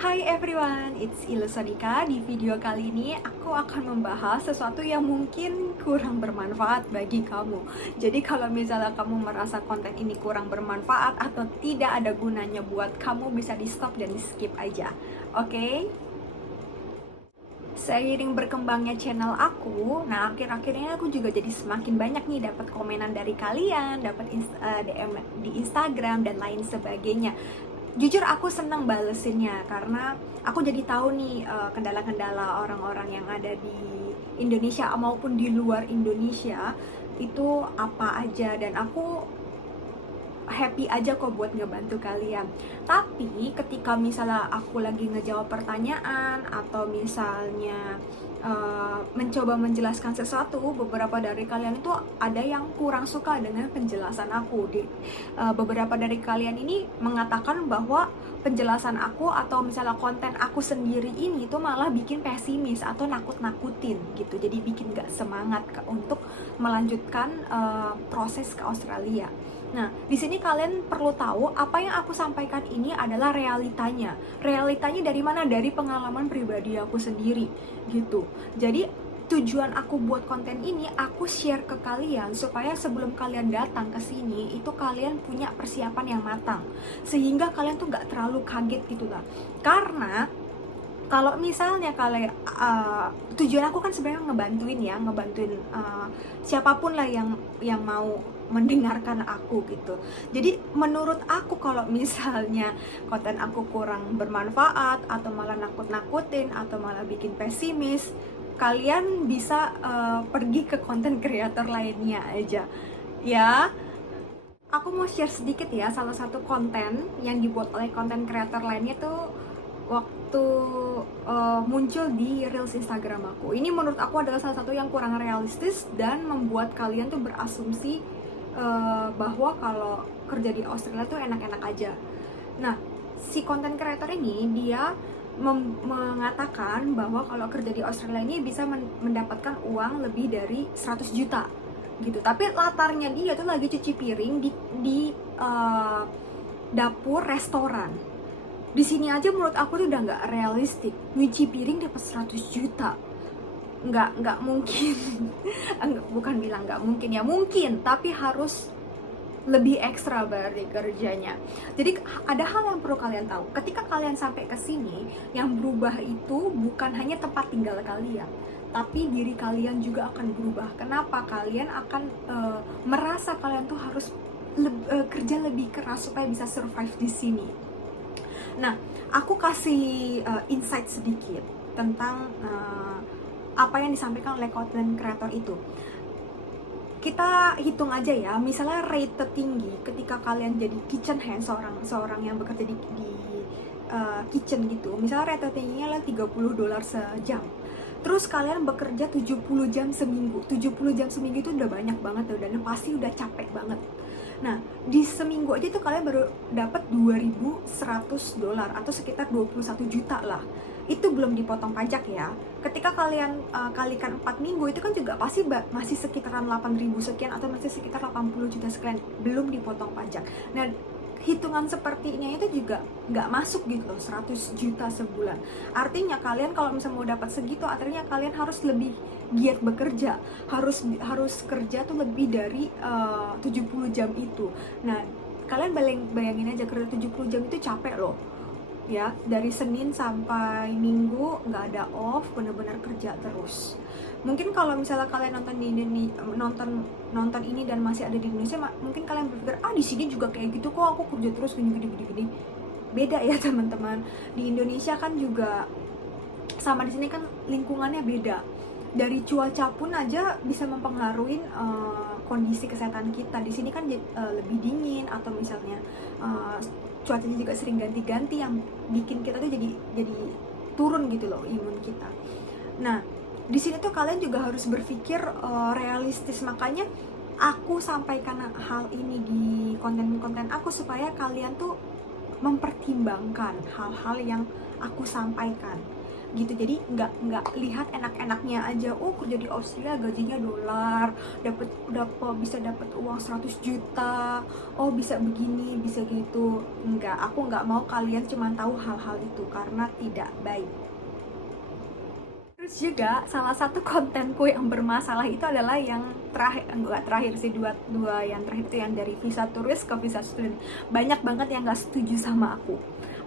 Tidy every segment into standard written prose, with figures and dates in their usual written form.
Hai everyone, it's Ilusonika. Di video kali ini aku akan membahas sesuatu yang mungkin kurang bermanfaat bagi kamu. Jadi kalau misalnya kamu merasa konten ini kurang bermanfaat atau tidak ada gunanya buat kamu, bisa di stop dan di skip aja. Oke? Seiring berkembangnya channel aku, nah akhir-akhir ini aku juga jadi semakin banyak nih dapat komenan dari kalian, dapat DM di Instagram dan lain sebagainya. Jujur aku senang balesinnya karena aku jadi tahu nih kendala-kendala orang-orang yang ada di Indonesia maupun di luar Indonesia itu apa aja, dan aku happy aja kok buat ngebantu kalian. Tapi ketika misalnya aku lagi ngejawab pertanyaan atau misalnya mencoba menjelaskan sesuatu, beberapa dari kalian itu ada yang kurang suka dengan penjelasan aku. Beberapa dari kalian ini mengatakan bahwa penjelasan aku atau misalnya konten aku sendiri ini itu malah bikin pesimis atau nakut-nakutin gitu. Jadi bikin gak semangat untuk melanjutkan proses ke Australia. Nah, di sini kalian perlu tahu apa yang aku sampaikan ini adalah realitanya. Realitanya dari mana? Dari pengalaman pribadi aku sendiri, gitu. Jadi, tujuan aku buat konten ini, aku share ke kalian supaya sebelum kalian datang ke sini, itu kalian punya persiapan yang matang. Sehingga kalian tuh gak terlalu kaget gitu lah. Karena kalau misalnya kalian tujuan aku kan sebenarnya ngebantuin siapapun lah yang mau mendengarkan aku gitu. Jadi menurut aku kalau misalnya konten aku kurang bermanfaat atau malah nakut-nakutin atau malah bikin pesimis, kalian bisa pergi ke konten kreator lainnya aja ya. Aku mau share sedikit ya, salah satu konten yang dibuat oleh konten kreator lainnya tuh waktu muncul di Reels Instagram aku. Ini menurut aku adalah salah satu yang kurang realistis dan membuat kalian tuh berasumsi bahwa kalau kerja di Australia tuh enak-enak aja. Nah, si konten kreator ini dia mengatakan bahwa kalau kerja di Australia ini bisa mendapatkan uang lebih dari 100 juta gitu. Tapi latarnya dia tuh lagi cuci piring di dapur restoran. Di sini aja menurut aku tuh udah nggak realistik. Nyuci piring dapat 100 juta. Nggak mungkin. Bukan bilang nggak mungkin ya, mungkin, tapi harus lebih ekstra berarti kerjanya. Jadi ada hal yang perlu kalian tahu. Ketika kalian sampai ke sini, yang berubah itu bukan hanya tempat tinggal kalian, tapi diri kalian juga akan berubah. Kenapa? Kalian akan merasa kalian tuh harus kerja lebih keras supaya bisa survive di sini. Nah, aku kasih insight sedikit tentang apa yang disampaikan oleh content creator itu. Kita hitung aja ya, misalnya rate tertinggi ketika kalian jadi kitchen hand, seorang yang bekerja di kitchen gitu. Misalnya rate tertingginya adalah $30 sejam. Terus kalian bekerja 70 jam seminggu. 70 jam seminggu itu udah banyak banget tuh, dan pasti udah capek banget. Nah, di seminggu aja tuh kalian baru dapat $2.100 atau sekitar 21 juta lah. Itu belum dipotong pajak ya. Ketika kalian kalikan 4 minggu itu kan juga pasti masih sekitaran 8.000 sekian atau masih sekitar 80 juta sekian, belum dipotong pajak. Nah, hitungan sepertinya itu juga nggak masuk gitu loh, 100 juta sebulan. Artinya kalian kalau misalnya mau dapat segitu, artinya kalian harus lebih giat bekerja, harus kerja tuh lebih dari 70 jam itu. Nah, kalian bayangin aja, kerja 70 jam itu capek loh ya, dari Senin sampai Minggu nggak ada off, bener-bener kerja terus. Mungkin kalau misalnya kalian nonton ini dan masih ada di Indonesia, mungkin kalian berpikir di sini juga kayak gitu kok, aku kerja terus gini. Beda ya teman-teman. Di Indonesia kan juga sama di sini kan lingkungannya beda. Dari cuaca pun aja bisa mempengaruhi kondisi kesehatan kita. Di sini kan lebih dingin, atau misalnya cuacanya juga sering ganti-ganti yang bikin kita tuh jadi turun gitu loh imun kita. Nah, di sini tuh kalian juga harus berpikir realistis. Makanya aku sampaikan hal ini di konten-konten aku supaya kalian tuh mempertimbangkan hal-hal yang aku sampaikan. gitu. Jadi nggak lihat enak-enaknya aja, oh kerja di Austria gajinya dolar, dapat bisa dapat uang 100 juta, oh bisa begini bisa gitu. Enggak, aku nggak mau kalian cuma tahu hal-hal itu karena tidak baik. Terus juga salah satu kontenku yang bermasalah itu adalah yang terakhir, enggak terakhir sih, dua yang terakhir itu yang dari visa turis ke visa student. Banyak banget yang nggak setuju sama aku.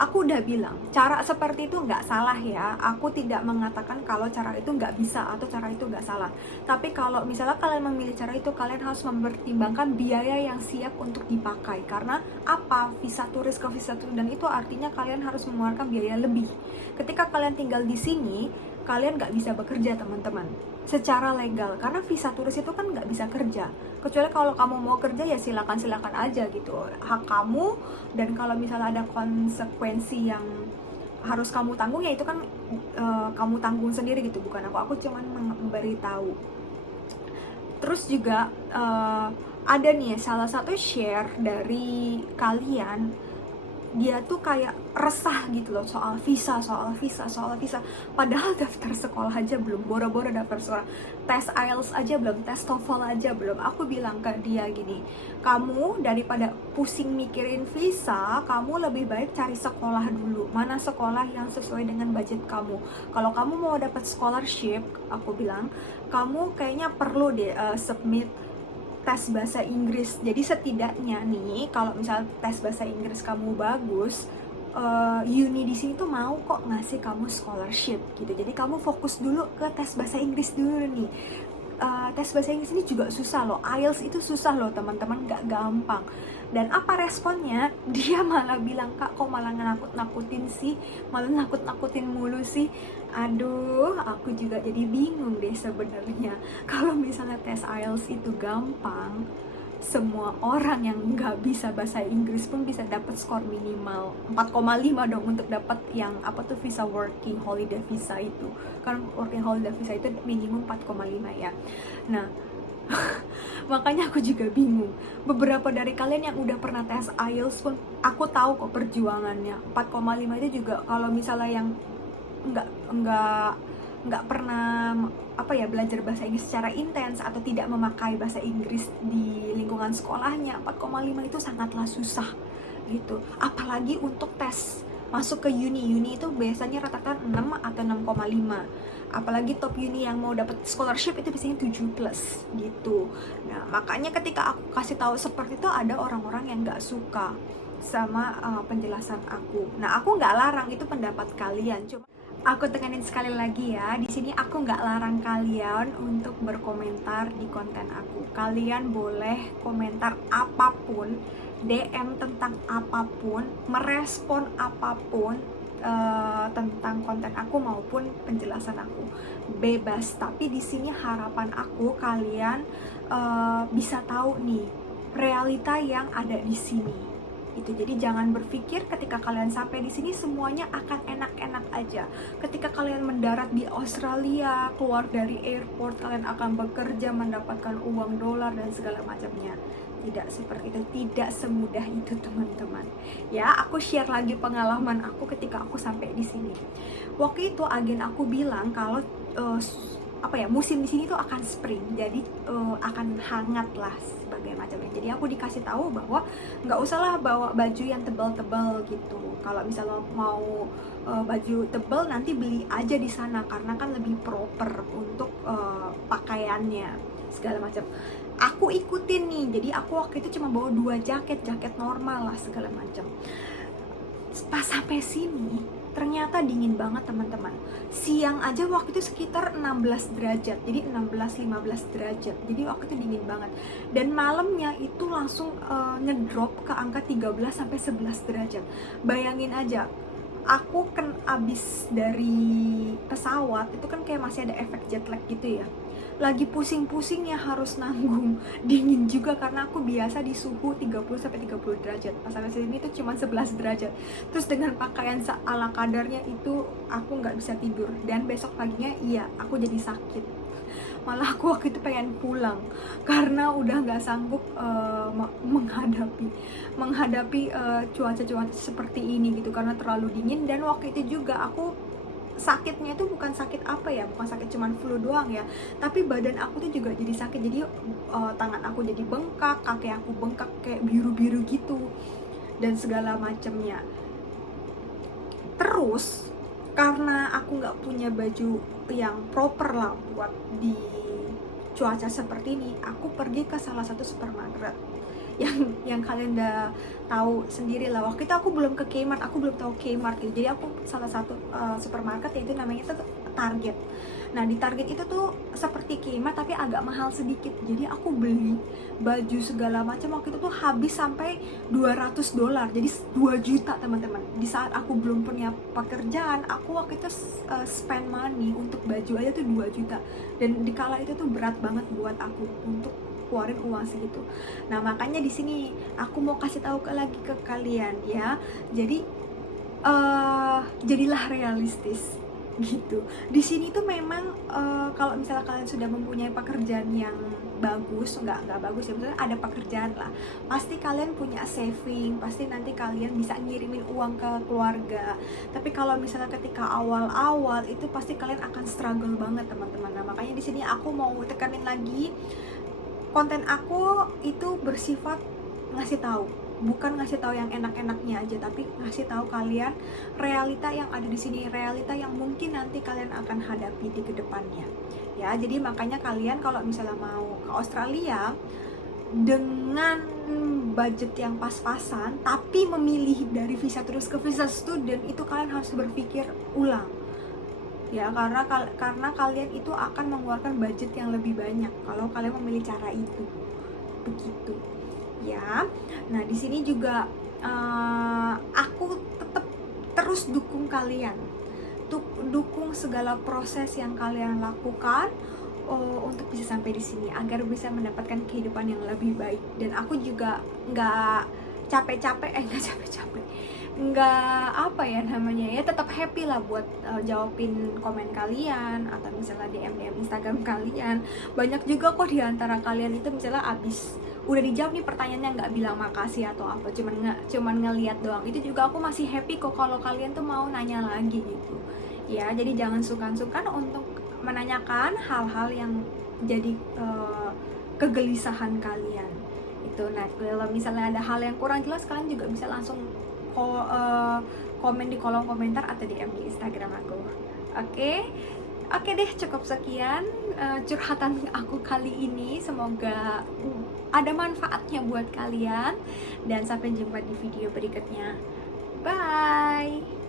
Aku udah bilang cara seperti itu nggak salah ya, aku tidak mengatakan kalau cara itu nggak bisa atau cara itu nggak salah. Tapi kalau misalnya kalian memilih cara itu, kalian harus mempertimbangkan biaya yang siap untuk dipakai. Karena apa, visa turis ke visa student itu artinya kalian harus mengeluarkan biaya lebih. Ketika kalian tinggal di sini, kalian nggak bisa bekerja teman-teman secara legal, karena visa turis itu kan nggak bisa kerja, kecuali kalau kamu mau kerja ya silakan aja gitu, hak kamu. Dan kalau misalnya ada konsekuensi yang harus kamu tanggung ya itu kan kamu tanggung sendiri gitu, bukan aku cuman memberitahu. Terus juga ada nih salah satu share dari kalian, dia tuh kayak resah gitu loh soal visa. Padahal daftar sekolah aja belum, boro-boro daftar sekolah, tes IELTS aja belum, tes TOEFL aja belum. Aku bilang ke dia gini, kamu daripada pusing mikirin visa, kamu lebih baik cari sekolah dulu, mana sekolah yang sesuai dengan budget kamu. Kalau kamu mau dapat scholarship, aku bilang, kamu kayaknya perlu deh submit tes bahasa Inggris. Jadi setidaknya nih, kalau misalnya tes bahasa Inggris kamu bagus, uni di sini tuh mau kok ngasih kamu scholarship gitu. Jadi kamu fokus dulu ke tes bahasa Inggris dulu nih. Tes bahasa Inggris ini juga susah loh, IELTS itu susah loh teman-teman, gak gampang. Dan apa responnya? Dia malah bilang, kak kok malah nakut-nakutin sih, malah nakut-nakutin mulu sih. Aduh, aku juga jadi bingung deh sebenarnya. Kalau misalnya tes IELTS itu gampang, semua orang yang nggak bisa bahasa Inggris pun bisa dapat skor minimal 4,5 dong untuk dapat yang apa tuh visa working holiday visa itu. Kan working holiday visa itu minimum 4,5 ya. Nah, makanya aku juga bingung. Beberapa dari kalian yang udah pernah tes IELTS pun aku tahu kok perjuangannya. 4,5 itu juga kalau misalnya yang nggak pernah belajar bahasa Inggris secara intens atau tidak memakai bahasa Inggris di lingkungan sekolahnya, 4,5 itu sangatlah susah gitu. Apalagi untuk tes masuk ke uni itu biasanya rata-rata 6 atau 6,5. Apalagi top uni yang mau dapat scholarship itu biasanya 7+ gitu. Nah, makanya ketika aku kasih tahu seperti itu, ada orang-orang yang nggak suka sama penjelasan aku. Nah, aku nggak larang, itu pendapat kalian. Cuma aku tekenin sekali lagi ya, di sini aku nggak larang kalian untuk berkomentar di konten aku. Kalian boleh komentar apapun, DM tentang apapun, merespon apapun tentang konten aku maupun penjelasan aku, bebas. Tapi di sini harapan aku kalian bisa tahu nih realita yang ada di sini. Itu jadi jangan berpikir ketika kalian sampai di sini semuanya akan enak-enak aja. Ketika kalian mendarat di Australia, keluar dari airport, kalian akan bekerja, mendapatkan uang dolar dan segala macamnya. Tidak seperti itu, tidak semudah itu teman-teman. Ya, aku share lagi pengalaman aku ketika aku sampai di sini. Waktu itu agen aku bilang kalau musim di sini tuh akan spring, jadi akan hangat lah sebagai macamnya. Jadi aku dikasih tahu bahwa nggak usahlah bawa baju yang tebal-tebal gitu. Kalau misalnya mau baju tebal nanti beli aja di sana karena kan lebih proper untuk pakaiannya segala macam. Aku ikutin nih, jadi aku waktu itu cuma bawa 2 jaket normal lah segala macam. Pas sampai sini ternyata dingin banget teman-teman. Siang aja waktu itu sekitar 16 derajat, jadi 16-15 derajat, jadi waktu itu dingin banget. Dan malamnya itu langsung ngedrop ke angka 13-11 derajat. Bayangin aja, aku kan abis dari pesawat itu kan kayak masih ada efek jet lag gitu ya, lagi pusing-pusingnya harus nanggung dingin juga karena aku biasa di suhu 30-30 derajat. Pas sampai sini tuh cuma 11 derajat. Terus dengan pakaian ala kadarnya itu aku nggak bisa tidur. Dan besok paginya aku jadi sakit. Malah aku waktu itu pengen pulang karena udah nggak sanggup menghadapi cuaca-cuaca seperti ini gitu, karena terlalu dingin. Dan waktu itu juga aku sakitnya itu bukan sakit apa ya, bukan sakit cuman flu doang ya, tapi badan aku tuh juga jadi sakit. Jadi tangan aku jadi bengkak, kaki aku bengkak kayak biru-biru gitu dan segala macamnya. Terus karena aku nggak punya baju yang proper lah buat di cuaca seperti ini, aku pergi ke salah satu supermarket yang kalian udah tahu sendiri lah. Waktu itu aku belum ke Kmart, aku belum tahu Kmart gitu. Jadi aku salah satu supermarket, yaitu namanya itu Target. Nah di Target itu tuh seperti Kmart tapi agak mahal sedikit. Jadi aku beli baju segala macam waktu itu tuh habis sampai $200. Jadi 2 juta teman-teman. Di saat aku belum punya pekerjaan, aku waktu itu spend money untuk baju aja tuh 2 juta. Dan di kala itu tuh berat banget buat aku untuk keluarin uang segitu. Nah makanya di sini aku mau kasih tahu lagi ke kalian ya. Jadi jadilah realistis gitu. Di sini tuh memang kalau misalnya kalian sudah mempunyai pekerjaan yang bagus, nggak bagus ya, misalnya ada pekerjaan lah, pasti kalian punya saving, pasti nanti kalian bisa ngirimin uang ke keluarga. Tapi kalau misalnya ketika awal-awal itu pasti kalian akan struggle banget teman-teman. Nah makanya di sini aku mau tekanin lagi, konten aku itu bersifat ngasih tahu, bukan ngasih tahu yang enak-enaknya aja, tapi ngasih tahu kalian realita yang ada di sini, realita yang mungkin nanti kalian akan hadapi di kedepannya. Ya, jadi makanya kalian kalau misalnya mau ke Australia dengan budget yang pas-pasan, tapi memilih dari visa terus ke visa student, itu kalian harus berpikir ulang. Ya karena kalian itu akan mengeluarkan budget yang lebih banyak kalau kalian memilih cara itu, begitu ya. Nah di sini juga aku tetap terus dukung kalian, dukung segala proses yang kalian lakukan untuk bisa sampai di sini agar bisa mendapatkan kehidupan yang lebih baik. Dan aku juga nggak capek-capek nggak apa ya namanya ya, tetap happy lah buat jawabin komen kalian atau misalnya DM Instagram kalian. Banyak juga kok di antara kalian itu misalnya abis udah dijawab nih pertanyaannya nggak bilang makasih atau apa, cuman ngeliat doang. Itu juga aku masih happy kok kalau kalian tuh mau nanya lagi gitu ya. Jadi jangan sungkan-sungkan untuk menanyakan hal-hal yang jadi kegelisahan kalian itu. Nah kalau misalnya ada hal yang kurang jelas, kalian juga bisa langsung komen di kolom komentar atau DM di Instagram aku. Oke deh, cukup sekian curhatan aku kali ini. Semoga ada manfaatnya buat kalian, dan sampai jumpa di video berikutnya. Bye.